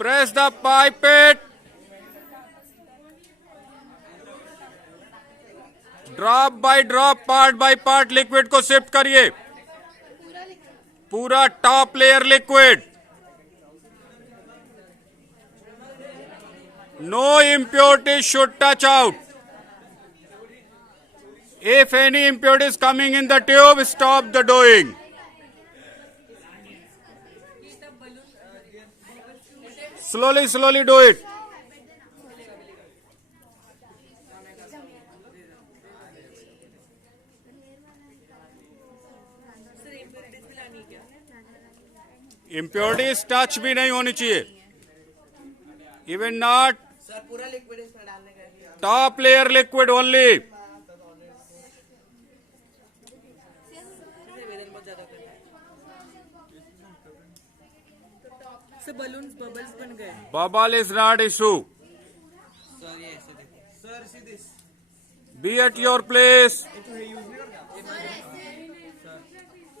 Press the pipette. Drop by drop, part by part liquid को shift करिए. पूरा top layer liquid. No impurities should touch out. If any impurities coming in the tube, stop the doing. Slowly do it. Impurities touch भी नहीं होनी चाहिए. Even not. Sir पूरा liquid इसमें डालने का. Top layer liquid only. Sir balloons bubbles बन गए. Bubble is not issue. Sir ये ऐसे देखो. Sir see this. Be at your place.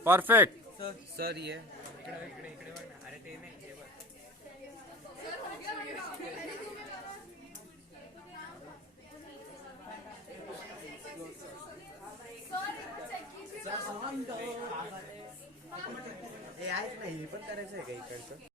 Perfect. Sir ये हे पण करायचं आहे का इकडचं.